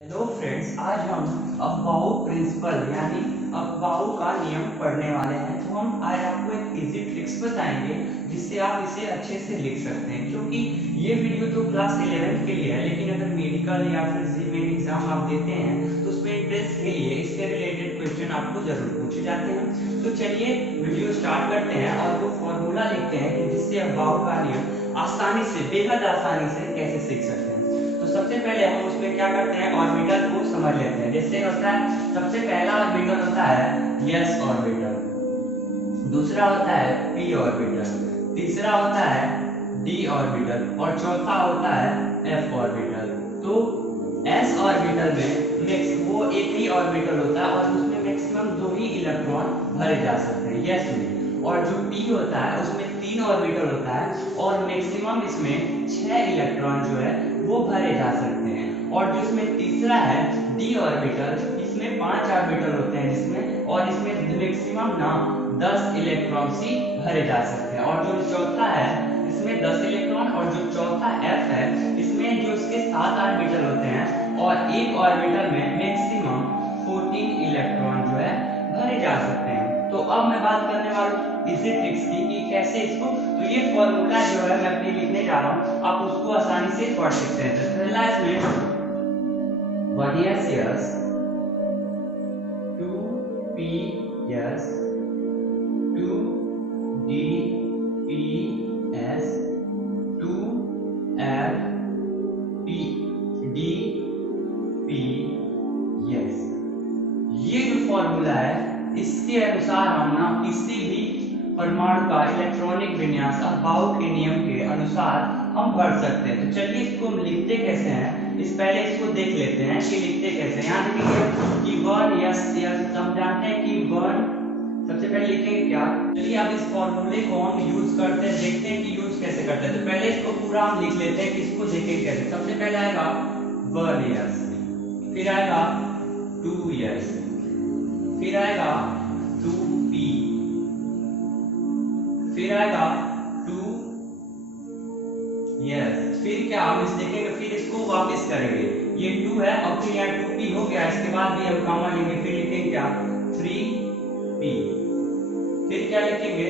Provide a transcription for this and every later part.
Hello friends, आज हम अफवाहो principal यानी अफवाहो का नियम पढ़ने वाले हैं। तो हम आज आपको एक इजी ट्रिक्स बताएंगे जिससे आप इसे अच्छे से लिख सकते हैं। क्योंकि ये वीडियो तो क्लास 11 के लिए है, लेकिन अगर मेडिकल या फिर जीमेन एग्जाम आप देते हैं तो उसमें इंट्रेंस के लिए इससे रिलेटेड क्वेश्चन आपको जरूर पूछे जाते हैं। तो चलिए वीडियो स्टार्ट करते हैं और वो फॉर्मूला लिखते हैं कि जिससे अफवाहो का नियम आसानी से, बेहद आसानी से कैसे सीख सकते हैं। तो सबसे पहले हम उसमें क्या करते हैं, ऑर्बिटल को समझ लेते हैं। जैसे होता है, सबसे पहला ऑर्बिटल होता है s ऑर्बिटल, दूसरा होता है p ऑर्बिटल, तीसरा होता है d ऑर्बिटल और चौथा होता है f ऑर्बिटल। तो s ऑर्बिटल में वो एक ही ऑर्बिटल होता है और उसमें मैक्सिमम 2 ही इलेक्ट्रॉन भरे जा सकते हैं s में। और जो p होता है उसमें 3 ऑर्बिटल होता है और मैक्सिमम इसमें 6 इलेक्ट्रॉन जो है वो भरे जा सकते हैं। और जो इसमें तीसरा है d ऑर्बिटल, इसमें 5 ऑर्बिटल होते हैं जिसमें, और इसमें मैक्सिमम 10 इलेक्ट्रॉन ही भरे जा सकते हैं। और जो चौथा है इसमें 10 इलेक्ट्रॉन, और जो चौथा f है इसमें जो इसके 7 ऑर्बिटल होते हैं और एक ऑर्बिटल में मैक्सिमम 14 इलेक्ट्रॉन जो है भरे जा सकते हैं। तो अब मैं बात करने वाला हूँ इसी ट्रिक्स की कि कैसे इसको, तो ये फॉर्मूला जो है मैं अपने लिखने जा रहा हूँ, आप उसको आसानी से पढ़ सकते हैं। तो पहला इसमें 1s 2ps 2dps 2fpdps। ये जो फॉर्मूला है इसके अनुसार हम ना किसी भी परमाणु का इलेक्ट्रॉनिक विन्यास अफवाहो के नियम के अनुसार हम भर सकते हैं। तो चलिए इसको हम लिखते कैसे हैं, पहले इसको देख लेते हैं कि लिखते कैसे हैं। यहाँ देखिए कि 1 यस हम जानते हैं कि 1, सबसे पहले लिखेंगे क्या, चलिए अब इस फॉर्मूले को हम यूज करते हैं, देखते हैं कि यूज कैसे करते हैं। तो पहले इसको पूरा हम लिख लेते हैं कि इसको देखें कैसे। सबसे पहले आएगा 1 यस, फिर आएगा 2 यस, फिर आएगा 2p, फिर आएगा 2 यस, फिर क्या हम इस देखेंगे, फिर इसको वापस करेंगे, ये 2 है और फिर यहाँ 2p हो गया, इसके बाद भी हम कॉमा लेंगे, फिर लिखेंगे क्या 3p, फिर क्या लिखेंगे,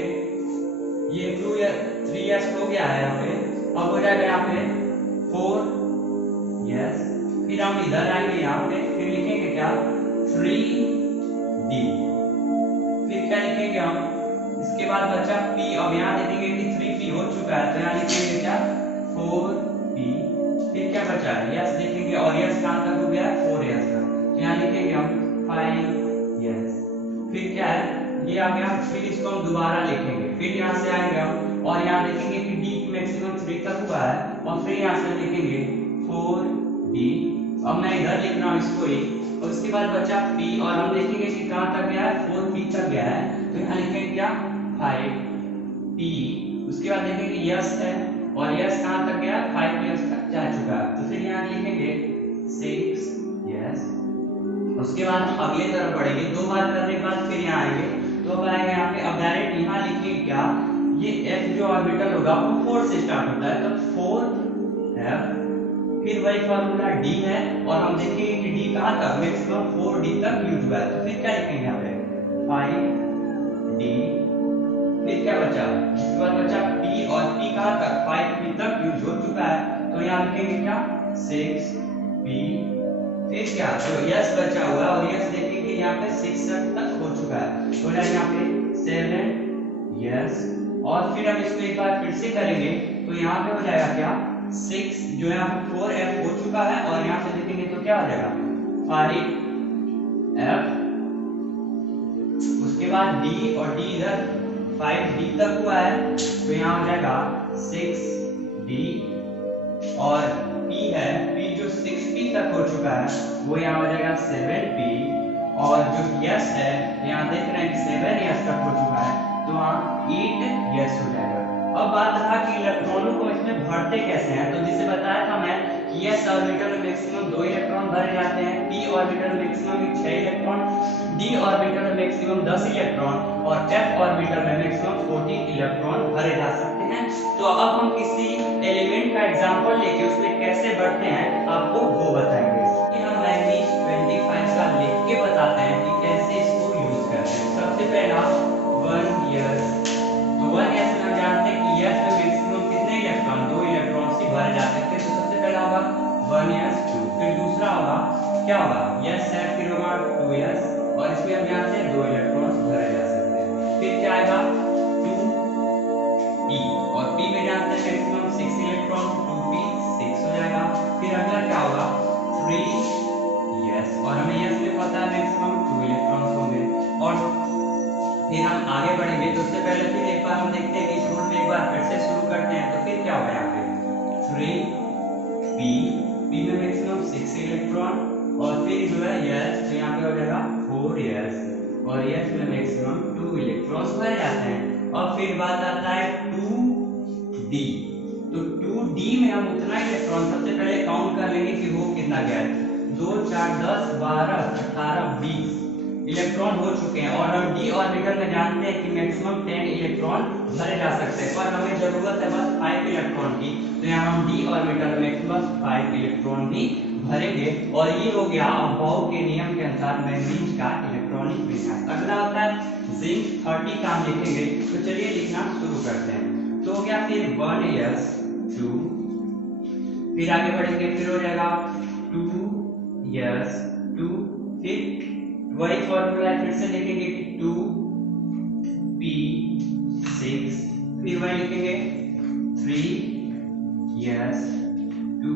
ये 3s हो गया है यहाँ पे, अब हो जाएगा यहाँ पे 4 यस, फिर हम इधर आएंगे यहाँ पे, फिर लिखेंगे क्या 3d, फिर क्या लिखेंगे हम, इसके बाद बचा p, अब यहाँ देखेंगे कि 3p हो चुका है तो यहाँ लिखेंगे क्या 4p, फिर क्या बचा है यस देखेंगे, और यस कहाँ तक हो गया 4s तक, तो यहाँ लिखेंगे हम 5 यस, फिर क्या है ये आ गया, फिर इसको हम दोबारा लिखेंगे, फिर यहाँ से आएंगे हम और यहाँ देखेंगे कि d मैक्सिमम 3 तक हुआ है, और फिर यहाँ से लिखेंगे 4d, अब मैं इधर लिख रहा हूँ इसको ही, और उसके बाद बचा p, और हम देखेंगे कि कहाँ तक गया है 4p तक गया है, तो यहाँ लिखेंगे क्या 5p, उसके बाद देखेंगे यस है और यस कहाँ तक गया 5 यस तक जा चुका है, तो फिर यहाँ लिखेंगे 6 यस, उसके बाद हम अगले तरफ बढ़ेंगे, 2 बार करने के बाद फिर यहाँ आएंगे, तो अब आएंगे यहाँ पे, अब डायरेक्ट यहाँ लिखेंगे क्या, ये f जो ऑर्बिटल होगा वो 4 से स्टार्ट होता है, तो 4f, फिर वही फॉर्मूला d है, और हम देखेंगे कि d कहाँ तक मैक्सिमम 4d तक यूज हुआ है, तो फिर क्या लिखेंगे यहाँ पे 5d, फिर क्या बचा, इसके बाद बचा p, और p कहाँ तक 5p तक यूज हो चुका है, तो यहाँ लिखेंगे क्या 6p, फिर क्या तो यस बचा हुआ है, और यस देखेंगे यहाँ पे 6 तक हो चुका है, तो यहाँ पे 7 यस, और फिर हम इसको एक बार फिर से करेंगे, तो यहाँ पे हो जाएगा क्या 6, जो यहाँ पे 4f हो चुका है, और यहाँ से देखेंगे तो क्या हो जाएगा 5f, उसके बाद d, और d इधर 5d तक हुआ है, तो यहाँ हो जाएगा 6d, और p है, p जो 6p तक हो चुका है वो यहाँ हो जाएगा 7p, और जो यस है यहाँ देख रहे हैं कि 7 यस तक हो चुका है, तो वहाँ 8 यस हो जाएगा। अब बात रहा कि इलेक्ट्रॉनों को इसमें भरते कैसे हैं, तो जिसे बताया था मैं कि s ऑर्बिटल में मैक्सिमम 2 इलेक्ट्रॉन भरे जाते हैं, p ऑर्बिटल में मैक्सिमम 6 इलेक्ट्रॉन, d ऑर्बिटल में मैक्सिमम 10 इलेक्ट्रॉन, और f ऑर्बिटल में मैक्सिमम 14 इलेक्ट्रॉन भरे जा सकते हैं। तो अब हम किसी एलिमेंट का एग्जांपल लेके उसमें कैसे बढ़ते हैं आपको वो बताएंगे। कि हम क्या होगा, यस है, फिर होगा 2s और इसमें हम जानते हैं 2 इलेक्ट्रॉन्स भरे जा सकते हैं। फिर क्या आएगा 2p और p में जानते हैं मैक्सिमम 6 इलेक्ट्रॉन, 2p 6 हो जाएगा। फिर अगला क्या होगा 3s और हमें यस में पता है मैक्सिमम 2 इलेक्ट्रॉन्स होंगे। और फिर हम आगे बढ़ेंगे तो उससे पहले फिर एक बार हम देखते हैं कि इस रूल में एक बार फिर से शुरू करते हैं। तो फिर क्या होगा यहाँ पे 3p, p में मैक्सिमम 6 इलेक्ट्रॉन और फिर जो है यस तो यहाँ पे हो जाएगा 4s और यस में मैक्सिमम 2 इलेक्ट्रॉन्स भरे जाते हैं। और फिर बात आता है 2d, तो 2d में हम उतना इलेक्ट्रॉन सबसे पहले काउंट कर लेंगे कि वो कितना गया है। 2 4 10 12 18 20 इलेक्ट्रॉन हो चुके हैं और हम d ऑर्बिटल में जानते हैं कि मैक्सिमम 10 इलेक्ट्रॉन भरे जा सकते हैं, पर हमें जरूरत है बस 5 इलेक्ट्रॉन की। तो यहाँ हम d ऑर्बिटल में बस 5 इलेक्ट्रॉन ही भरेंगे और ये हो गया अबॉव के नियम के अनुसार मैग्नीज का इलेक्ट्रॉनिक विन्यास। अगला होता है जिंक 30 का हम लिखेंगे, तो चलिए लिखना शुरू करते हैं। तो हो गया फिर 1s 2, फिर आगे बढ़ेंगे फिर हो जाएगा 2s 2, फिर वही फॉर्मूला है, फिर से लिखेंगे कि 2p 6, फिर वही लिखेंगे 3s 2,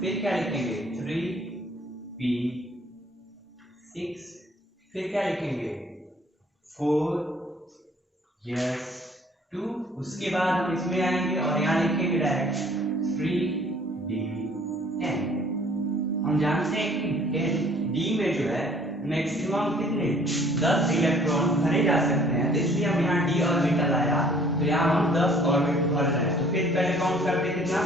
फिर क्या लिखेंगे 3p 6, फिर क्या लिखेंगे 4s 2, उसके बाद हम इसमें आएंगे और यहाँ लिखेंगे डायरेक्ट 3d 10। हम जानते हैं कि d में जो है मैक्सिमम कितने 10 इलेक्ट्रॉन भरे जा सकते हैं, तो इसलिए हम यहाँ d ऑर्बिटल आया तो यहाँ हम 10 ऑर्बिट भर रहे हैं। तो फिर पहले काउंट करते कितना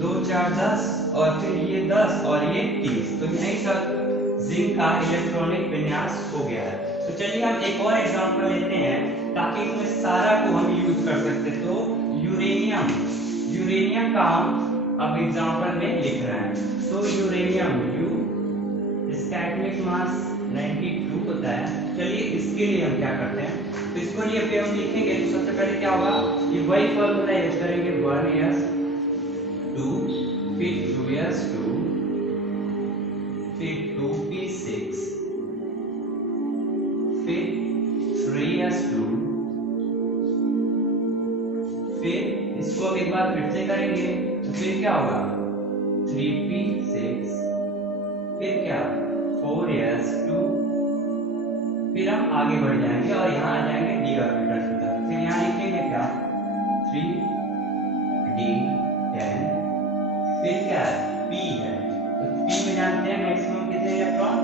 2 4 10 और फिर ये 10 और ये 30, तो यहीं तक जिंक का इलेक्ट्रॉनिक विन्यास हो गया है। तो चलिए हम एक और एग्जांपल लेते हैं ताकि इसमें सारा को हम यूज कर सकते। तो यूरेनियम का हम अब एग्जांपल में लिख रहे हैं। तो यूरेनियम इसका एटॉमिक मास 92 होता है। चलिए इसके लिए हम क्या करते हैं, तो इसको लिए पे हम लिखेंगे तो सबसे पहले क्या होगा, ये वही फॉर्मूला यूज करेंगे 1s 2, फिर 2s 2, फिर 2p 6, फिर 3s 2, फिर इसको एक बार फिर से करेंगे तो फिर क्या होगा 3p 6, फिर क्या 4s 2, फिर हम आगे बढ़ जाएंगे और यहाँ आ जाएंगे d ऑर्बिटल की तरफ। फिर यहाँ लिखेंगे क्या 3d 10, फिर क्या है p है, तो p में जानते हैं मैक्सिमम कितने इलेक्ट्रॉन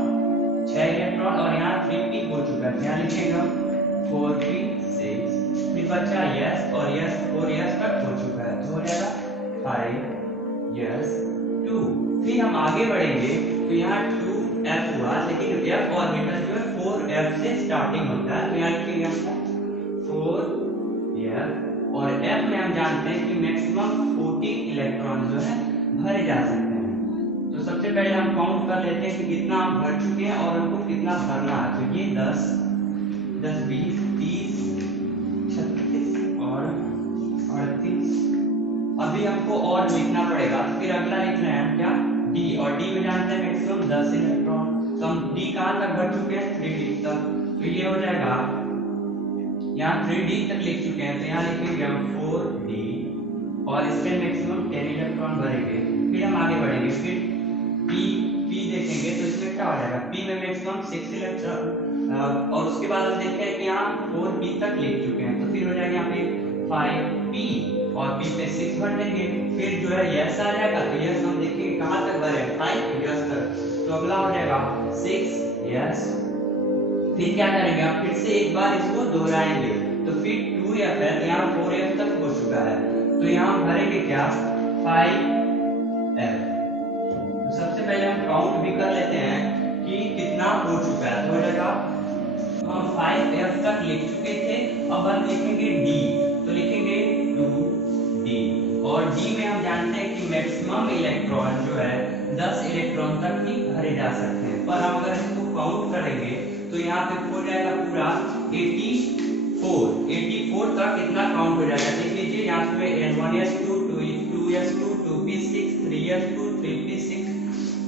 6 इलेक्ट्रॉन और यहाँ 3p हो चुका है, यहाँ लिखेंगे हम 4p 6, फिर बचा s और s 4s तक हो चुका है तो हो जाएगा 5s 2। फिर हम आगे बढ़ेंगे तो यहाँ 2f हुआ, लेकिन f ऑर्बिटल जो है 4f से स्टार्टिंग होता है, तो यहाँ लिखेंगे हम 4f और f में हम जानते हैं कि मैक्सिमम 14 इलेक्ट्रॉन जो है भरे जा सकते हैं। तो सबसे पहले हम काउंट कर लेते हैं कि कितना हम भर चुके हैं और हमको कितना भरना है। तो ये 10 10 20 30 36 और 38, अभी हमको और लिखना पड़ेगा। फिर अगला लिख रहे हैं क्या d और d में जानते हैं मैक्सिमम 10 इलेक्ट्रॉन, तो हम d कहां तक भर चुके हैं 3d तक, तो ये हो जाएगा यहाँ 3d तक लिख चुके हैं तो यहाँ लिखेंगे हम 4d और इसमें मैक्सिमम 10 इलेक्ट्रॉन भरेंगे। फिर हम आगे बढ़ेंगे, फिर p देखेंगे तो इसमें क्या हो जाएगा p में मैक्सिमम 6 इलेक्ट्रॉन और उसके बाद हम देखते हैं कि यहाँ 4p तक लिख चुके हैं, तो फिर हो जाएगा यहाँ पे 5p और p पे 6 भर देंगे। फिर जो है यस आ जाएगा तो यस हम देखेंगे कहां तक भरे 5 यस तक, तो अगला हो जाएगा 6 यस। फिर क्या करेंगे हम फिर से एक बार इसको दोहराएंगे तो फिर 2f है तो यहाँ 4f तक हो चुका है, तो यहाँ भरेंगे क्या 5f। तो सबसे पहले हम काउंट भी कर लेते हैं कि कितना हो चुका है, तो हो जाएगा हम 5f तक लिख चुके थे, अब हम लिखेंगे d, तो लिखेंगे 2d और d में हम जानते हैं कि मैक्सिमम इलेक्ट्रॉन जो है 10 इलेक्ट्रॉन तक ही भरे जा सकते हैं, पर हम अगर इसको काउंट करेंगे तो यहाँ पे हो जाएगा पूरा 84 तक इतना काउंट हो जाएगा। देख लीजिए यहाँ पे 1s2 2s2 2p6 3s2 3p6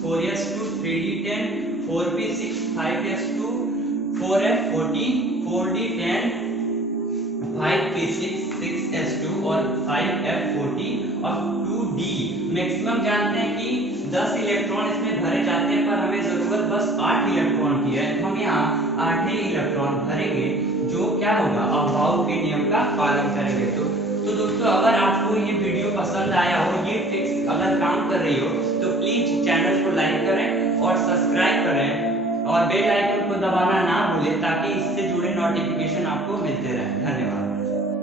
4s2 3d10, 4p6, 5s2, 4f14, 4d10, 5p6, 6s2 और 5f14 और 2d। मैक्सिमम जानते हैं कि 10 इलेक्ट्रॉन इसमें भरे जाते हैं, पर हमें जरूरत बस 8 इलेक्ट्रॉन की है। हम यहाँ 8 ही इलेक्ट्रॉन भरेंगे, जो क्या होगा, अभाव के नियम का पालन करेंगे। तो दोस्तों, अगर आपको ये वीडियो पसंद आया हो, ये ट्रिक्स अगर काम कर रही हो, तो प्लीज चैनल को लाइक करें और सब्सक्राइब करें और बेल आइकन को दबाना ना भूलें, ताकि इससे जुड़े नोटिफिकेशन आपको मिलते रहें। धन्यवाद।